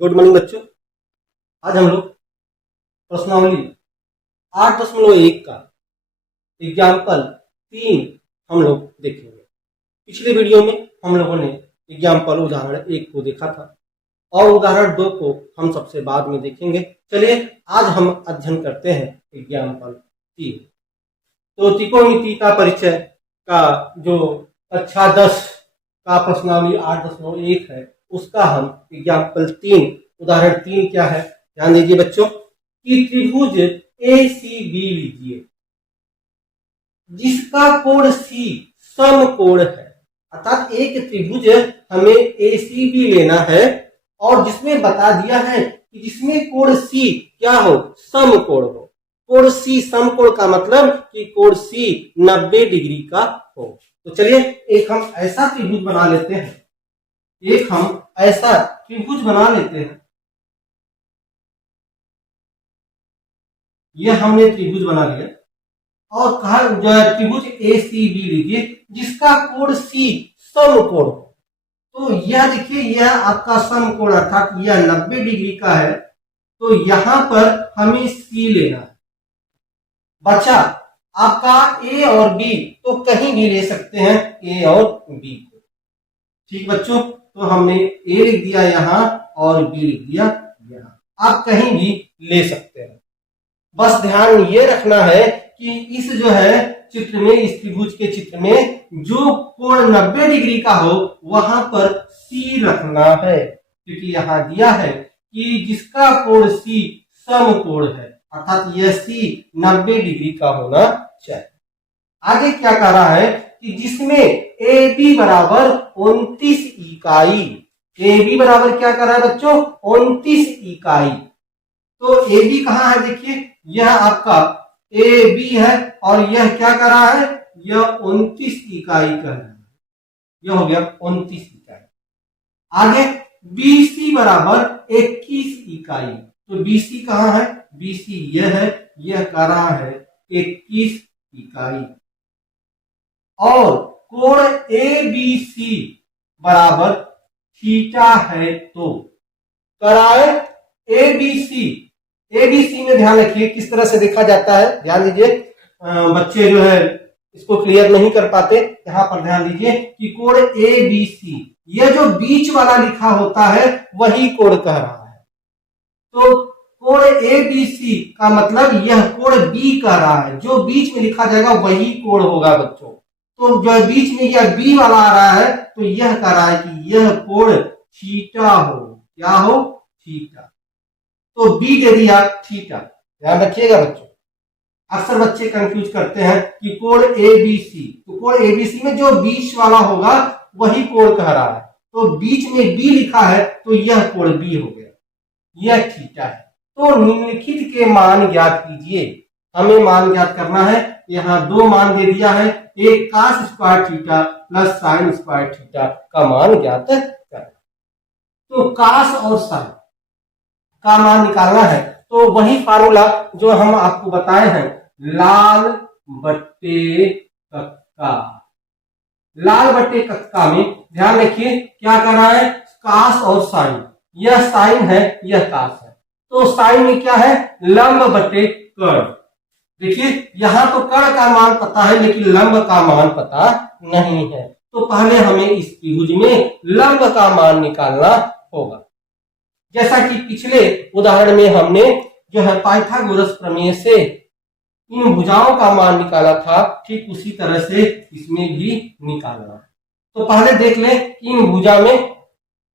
Good morning बच्चों। आज हम लोग प्रश्नावली 8.1 का एग्जाम्पल 3 हम लोग देखेंगे। पिछले वीडियो में हम लोगों ने एग्जाम्पल उदाहरण 1 को देखा था और उदाहरण 2 को हम सबसे बाद में देखेंगे। चलिए आज हम अध्ययन करते हैं एग्जाम्पल 3। तो त्रिकोणमिति का परिचय का जो कक्षा 10 का प्रश्नावली 8.1 है उसका हम एग्जाम्पल 3 उदाहरण 3 क्या है ध्यान दीजिए बच्चों कि त्रिभुज ACB लीजिए जिसका कोण C समकोण है। अर्थात एक त्रिभुज हमें ACB लेना है और जिसमें बता दिया है कि जिसमें कोण C क्या हो, समकोण हो। कोण C समकोण का मतलब कि कोण C 90 डिग्री का हो। तो चलिए एक हम ऐसा त्रिभुज बना लेते हैं, यह हमने त्रिभुज बना लिया और कहा जो है त्रिभुज ACB लीजिए जिसका कोण C समकोण हो। तो यह देखिए यह आपका समकोण अर्थात यह 90 डिग्री का है। तो यहां पर हमें C लेना है। बचा आपका A और B, तो कहीं भी ले सकते हैं A और B को। ठीक बच्चों, तो हमने A लिख दिया यहां और B लिख दिया यहां। आप कहीं भी ले सकते हैं। बस ध्यान ये रखना है कि इस जो है चित्र में, इस त्रिभुज के चित्र में जो कोण 90 डिग्री का हो वहां पर C रखना है, क्योंकि यहां दिया है कि जिसका कोण C समकोण है अर्थात यह C 90 डिग्री का होना चाहिए। आगे क्या कह रहा है कि जिसमें AB बराबर 29 इकाई, AB बराबर क्या कर रहा है बच्चों, 29 इकाई। तो AB कहां है, देखिए यह आपका AB है और यह क्या कर रहा है, यह 29 इकाई कर रहा है। यह हो गया 29 इकाई। आगे BC बराबर 21 इकाई। तो BC कहां है, BC यह है, यह कर रहा है 21 इकाई। और कोण ABC बराबर थीटा है। तो कराए ABC में ध्यान रखिए किस तरह से देखा जाता है। ध्यान दीजिए, बच्चे जो है इसको क्लियर नहीं कर पाते, यहां पर ध्यान दीजिए कि कोण ABC, यह जो बीच वाला लिखा होता है वही कोण कह रहा है। तो कोण ABC का मतलब यह कोण B कह रहा है, जो बीच में लिखा जाएगा वही कोण होगा बच्चों। तो जो बीच में यह B वाला आ रहा है तो यह कह रहा है कि यह कोण थीटा हो। क्या हो, थीटा। तो B दे दिया थीटा। ध्यान रखिएगा बच्चों, अक्सर बच्चे कंफ्यूज करते हैं कि कोण ABC, तो कोण ABC में जो बीच वाला होगा वही कोण कह रहा है। तो बीच में B लिखा है तो यह कोण B हो गया, यह थीटा है। तो निम्नलिखित के मान ज्ञात कीजिए। हमें मान ज्ञात करना है। यहाँ दो मान दे दिया है, एक cos square theta plus sine square theta का मान ज्ञात करना। तो cos और sin का मान निकालना है। तो वही फार्मूला जो हम आपको बताए हैं, लाल बट्टे कक्का। लाल बट्टे कक्का में ध्यान रखिए क्या कर रहा है, cos और sin। यह sin है, यह cos है। तो sin में क्या है, लंब बट्टे कर्ण। देखिए यहां तो कर्ण का मान पता है लेकिन लंब का मान पता नहीं है। तो पहले हमें इस त्रिभुज में लंब का मान निकालना होगा। जैसा कि पिछले उदाहरण में हमने जो है पाइथागोरस प्रमेय से इन भुजाओं का मान निकाला था, ठीक उसी तरह से इसमें भी निकालना है। तो पहले देख लें इन भुजा में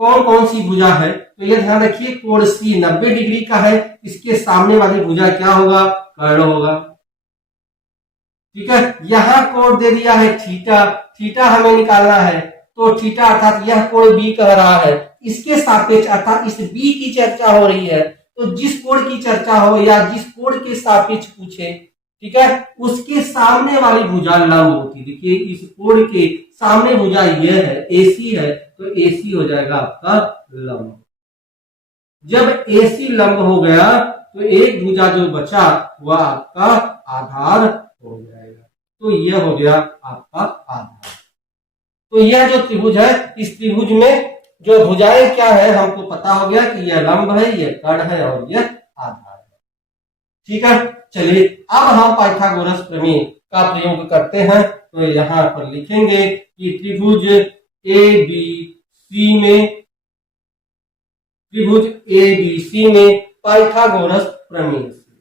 कौन कौन सी भुजा है। तो यह ध्यान रखिए कोण C 90 डिग्री का है, इसके सामने वाली भुजा क्या होगा, कर्ण होगा। ठीक है, यहां कोण दे दिया है थीटा, थीटा हमें निकालना है। तो थीटा अर्थात यह कोण B कह रहा है, इसके सापेक्ष अर्थात इस B की चर्चा हो रही है। तो जिस कोण की चर्चा हो या जिस कोण के सापेक्ष पूछे, ठीक है, उसके सामने वाली भुजा लंब होती। देखिए इस कोण के सामने भुजा यह है, AC है, तो AC हो जाएगा आपका लंब। जब AC लंब हो गया तो एक भुजा जो बचा वह आपका आधार हो जाएगा। तो यह हो गया आपका आधार। तो यह जो त्रिभुज है, इस त्रिभुज में जो भुजाएं क्या है हमको पता हो गया कि यह लंब है, यह कर्ण है और यह आधार है। ठीक है, चलिए अब हम पाइथागोरस प्रमेय का प्रयोग करते हैं। तो यहाँ पर लिखेंगे कि त्रिभुज ABC में पाइथागोरस प्रमेय से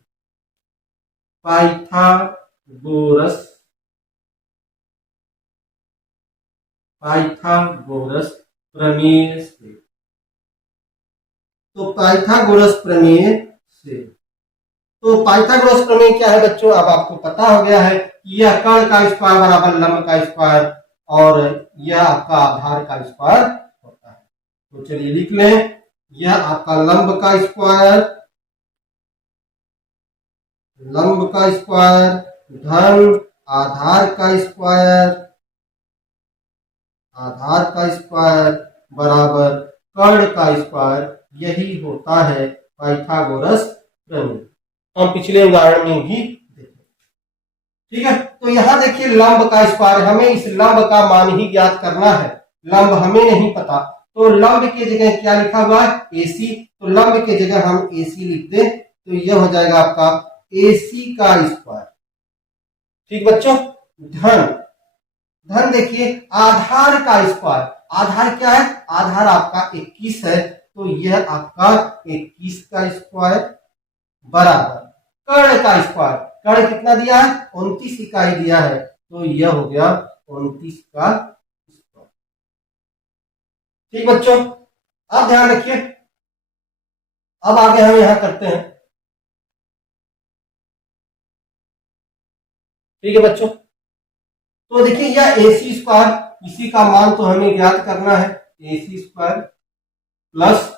पाइथागोरस प्रमेय से तो पाइथागोरस प्रमेय से तो पाइथागोरस प्रमेय क्या है बच्चों, अब आपको पता हो गया है कि यह कर्ण का स्क्वायर बराबर लंब का स्क्वायर और यह आपका आधार का स्क्वायर होता है। तो चलिए लिख लें, यह आपका लंब का स्क्वायर धन आधार का स्क्वायर बराबर कर्ण का स्क्वायर, यही होता है पाइथागोरस प्रमेय। हम पिछले उदाहरण में भी देखें। ठीक है, तो यहां देखिए लंब का स्क्वायर, हमें इस लंब का मान ही ज्ञात करना है, लंब हमें नहीं पता। तो लंब की जगह क्या लिखा हुआ है, AC। तो लंब की जगह हम AC लिख दें तो यह हो जाएगा आपका AC का स्क्वायर। ठीक बच्चों, धन देखिए आधार का स्क्वायर, आधार क्या है, आधार आपका 21 है, तो यह आपका 21 का स्क्वायर बराबर कर्ण का स्क्वायर, कर्ण कितना दिया है, 29 इकाई दिया है, तो यह हो गया 29 का स्क्वायर। ठीक बच्चों, अब ध्यान रखिए, अब आगे हम यहां करते हैं। ठीक है बच्चों, तो देखिए यह AC स्क्वायर, इसी का मान तो हमें ज्ञात करना है, AC स्क्वायर प्लस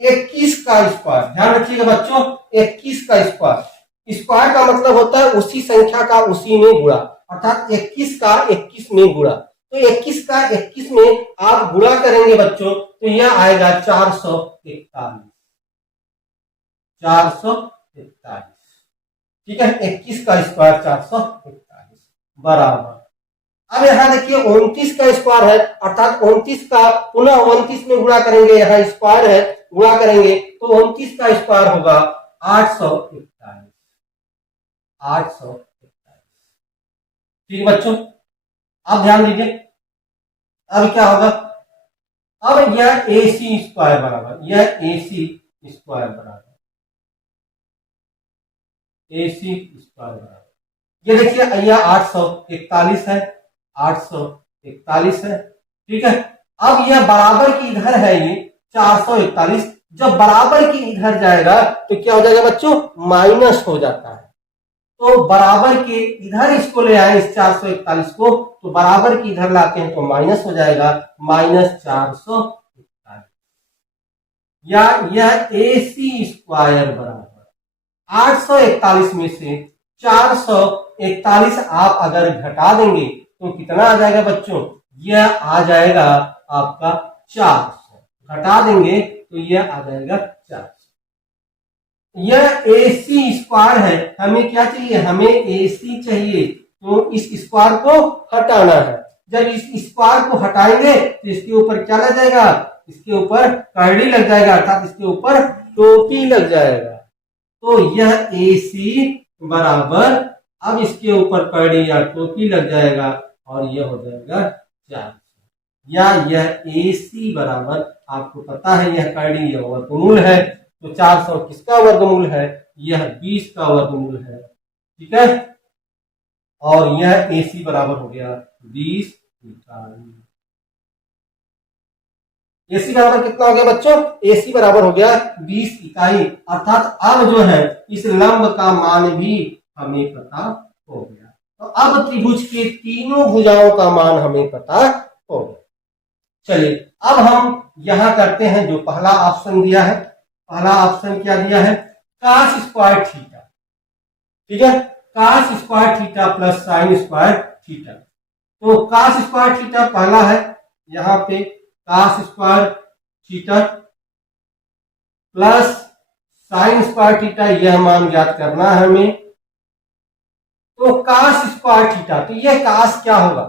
21 का स्क्वायर। ध्यान रखिएगा बच्चों, 21 का स्क्वायर, स्क्वायर का मतलब होता है उसी संख्या का उसी में गुणा, अर्थात 21 का 21 में गुणा। तो 21 का 21 में आप गुणा करेंगे बच्चों तो यह आएगा 441। ठीक है, 21 का स्क्वायर 441 बराबर, अब यहाँ देखिए 29 का स्क्वायर है, अर्थात 29 का पुनः 29 में गुणा करेंगे, यहाँ स्क्वायर है, गुणा करेंगे तो 29 का स्क्वायर होगा 841। ठीक बच्चों, अब ध्यान दीजिए, अब क्या होगा, अब यह AC स्क्वायर बराबर, ये देखिए यह 841 है, 841 है। ठीक है, अब यह बराबर की इधर है, ये 441, जब बराबर की इधर जाएगा तो क्या हो जाएगा बच्चों, माइनस हो जाता है। तो बराबर के इधर इसको ले आए इस 441 को, तो बराबर की इधर लाते हैं तो माइनस हो जाएगा, -441, या यह AC स्क्वायर बराबर 841 में से 441 आप अगर घटा देंगे तो कितना आ जाएगा बच्चों, यह आ जाएगा आपका 400, घटा देंगे तो यह आ जाएगा 400। यह AC स्क्वायर है, हमें क्या चाहिए, हमें AC चाहिए, तो इस स्क्वायर को हटाना है। जब इस स्क्वायर को हटाएंगे तो इसके ऊपर क्या लग जाएगा, इसके ऊपर कर्डी लग जाएगा, अर्थात इसके ऊपर टोपी लग जाएगा। तो यह AC बराबर, अब इसके ऊपर कर्डी या टोपी लग जाएगा और यह हो जाएगा 400, या यह AC बराबर, आपको पता है यह कर्डी यह वर्गमूल है, तो 400 किसका वर्गमूल है, यह 20 का वर्गमूल है। ठीक है, और यह AC बराबर हो गया 20 इकाई। AC बराबर कितना हो गया बच्चों, AC बराबर हो गया 20 इकाई, अर्थात अब जो है इस लंब का मान भी हमें पता हो गया। तो अब त्रिभुज के तीनों भुजाओं का मान हमें पता हो गया। चलिए अब हम यहां करते हैं जो पहला ऑप्शन दिया है, पहला ऑप्शन क्या दिया है, cos स्क्वायर थीटा। ठीक है, cos square theta plus sine square theta. तो cos स्क्वायर थीटा पहला है, यहां पे cos square theta plus sine square theta, यह मान ज्ञात करना है हमें। तो cos स्क्वायर थीटा, तो यह cos क्या होगा,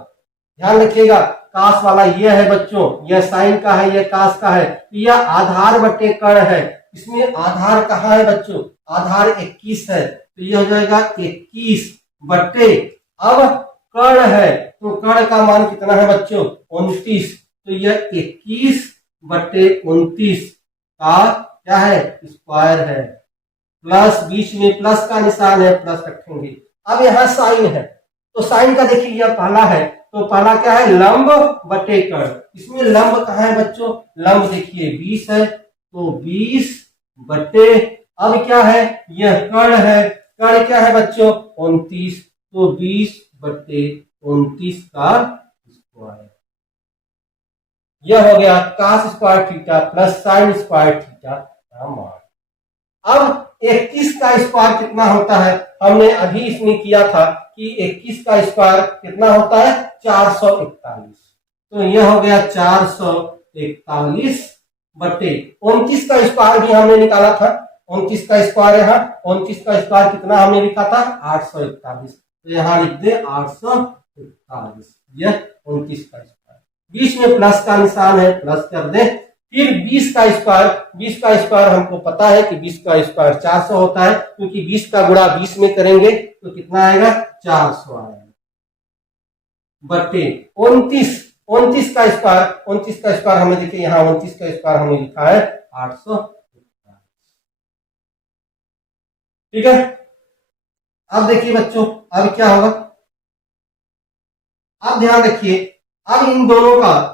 ध्यान रखिएगा, कास वाला ये है बच्चों, यह साइन का है, यह कास का है, यह आधार बटे कर्ण है। इसमें आधार कहाँ है बच्चों, आधार 21 है, तो यह हो जाएगा 21 बटे, अब कर्ण है तो कर्ण का मान कितना है बच्चों 29, तो यह 21 बटे 29 का क्या है स्क्वायर है, प्लस बीच में प्लस का निशान है, प्लस रखेंगे। अब यहाँ साइन है, तो साइन का देखिए यह पहला है, तो पहला क्या है लंब बटे कर्ण, इसमें लंब कहाँ है बच्चों, लंब देखिए 20 है, तो 20 बटे, अब क्या है यह कर्ण है, कर्ण क्या है बच्चों 29, तो 20 बटे 29 का स्क्वायर। यह हो गया cos square theta plus sine square theta का मान। अब 21 का स्क्वायर कितना होता है, हमने अभी इसमें किया था कि 21 का स्क्वायर कितना होता है 441, तो यह हो गया 441 बटे 29 का स्क्वायर भी हमने निकाला था, 29 का स्क्वायर, यहाँ 29 का स्क्वायर कितना हमने लिखा था 841, तो यहाँ लिख दे 841, यह 29 का स्क्वायर, बीच में प्लस का निशान है, प्लस कर दे। फिर 20 का स्क्वायर, 20 का स्क्वायर हमको पता है कि 20 का स्क्वायर 400 होता है, क्योंकि 20 का गुणा 20 में करेंगे तो कितना आएगा 400 आएगा, बटे 29, 29 का स्क्वायर, 29 का स्क्वायर हमें देखिए यहाँ 29 का स्क्वायर हमने लिखा है 800, ठीक है। अब देखिए बच्चों अब क्या होगा, अब ध्यान रखिए, अब इन दोनों का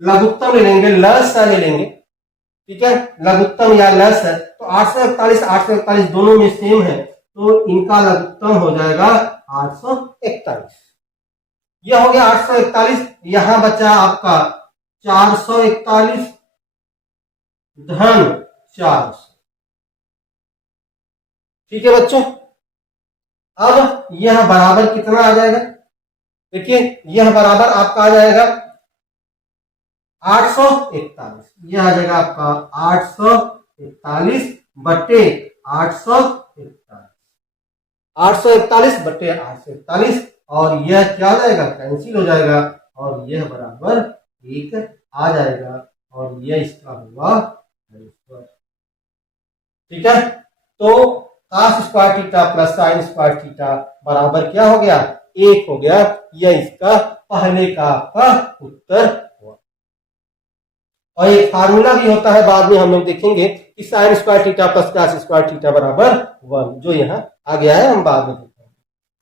लघुत्तम ले लेंगे, लस ले लेंगे, ठीक है, लघुत्तम या लस है, तो 841 841 दोनों में सेम है, तो इनका लघुत्तम हो जाएगा 841, यह हो गया 841, यहां बचा आपका 441 धन 400, ठीक है बच्चों। अब यह बराबर कितना आ जाएगा, देखिए यह बराबर आपका आ जाएगा 841, यह आ जाएगा आपका 841 बटे 841, 841 बटे 841, और यह क्या हो जाएगा कैंसिल हो जाएगा, और यह बराबर 1 आ जाएगा, और यह इसका हुआ, ठीक है। तो cos square theta plus sine square theta बराबर क्या हो गया 1 हो गया, यह इसका पहले का आपका उत्तर हुआ। और एक फार्मूला भी होता है, बाद में हम लोग देखेंगे कि sine square theta plus cos square theta बराबर 1, जो यहाँ आ गया है, हम बाद में देखेंगे।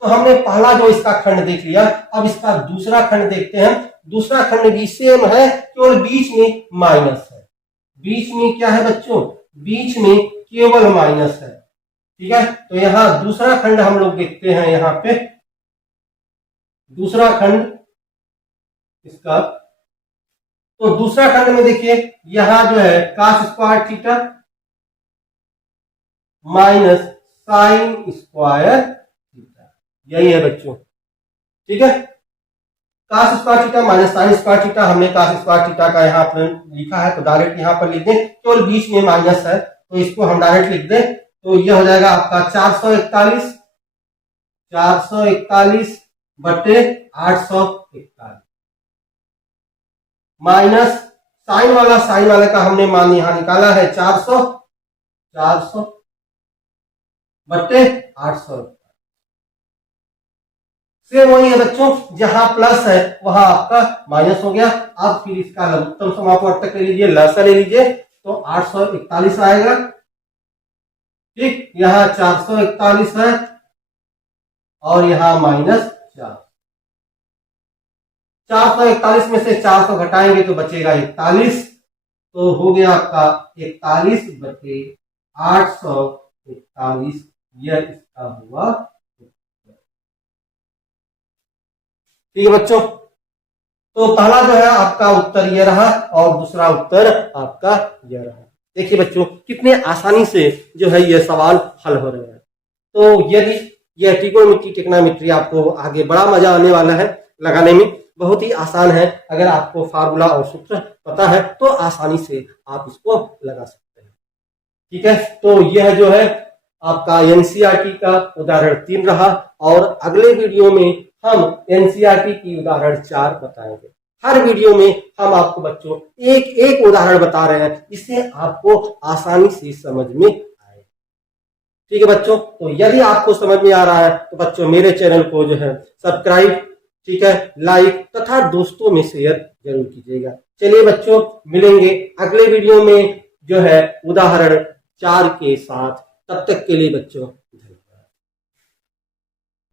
तो हमने पहला जो इसका खंड देख लिया, अब इसका दूसरा खंड देखते हैं। दूसरा खंड भी सेम है, केवल बीच में माइनस है, बीच में क्या है बच्चों, बीच में केवल माइनस है, ठीक है। तो यहाँ दूसरा खंड हम लोग देखते हैं, यहाँ पे दूसरा खंड इसका, तो दूसरा खंड में देखिए यहां जो है cos square theta minus sine square theta, यही है बच्चों, ठीक है। Cos square theta minus sine square theta, हमने कास स्क्वायर थीटा का यहाँ पर लिखा है, तो डायरेक्ट यहाँ पर लिख दें, केवल बीच में माइनस है, तो इसको हम डायरेक्ट लिख दें, तो यह हो जाएगा आपका 441 बटे 841, माइनस साइन वाला का हमने मान यहां निकाला है 400 बटे 800, सेम वही है बच्चों, जहां प्लस है वहां आपका माइनस हो गया। अब फिर इसका लघुत्तम समापवर्तक ले लीजिए, लसा ले लीजिए, तो 841 आएगा, ठीक, यहां 441 है, और यहां माइनस 441 में से 400 घटाएंगे तो बचेगा 41, तो हो गया आपका 41 बटे 841, यह इसका हुआ, ठीक है बच्चों। तो पहला जो है आपका उत्तर यह रहा, और दूसरा उत्तर आपका यह रहा। देखिए बच्चों कितने आसानी से जो है ये सवाल हल हो रहे हैं। तो यदि यह ट्रिग्नोमेट्री टेक्नोमेट्री आपको आगे बड़ा मजा आने वाला है लगाने में, बहुत ही आसान है, अगर आपको फार्मूला और सूत्र पता है तो आसानी से आप इसको लगा सकते हैं, ठीक है। तो यह जो है आपका एनसीईआरटी का उदाहरण 3 रहा, और अगले वीडियो में हम एनसीईआरटी की उदाहरण 4 बताएंगे। हर वीडियो में हम आपको बच्चों एक एक उदाहरण बता रहे हैं जिससे आपको आसानी से समझ में आए। ठीक है बच्चों, तो यदि आपको समझ में आ रहा है तो बच्चों मेरे चैनल को जो है सब्सक्राइब, ठीक है, लाइक तथा दोस्तों में शेयर जरूर कीजिएगा। चलिए बच्चों, मिलेंगे अगले वीडियो में जो है उदाहरण 4 के साथ। तब तक के लिए बच्चों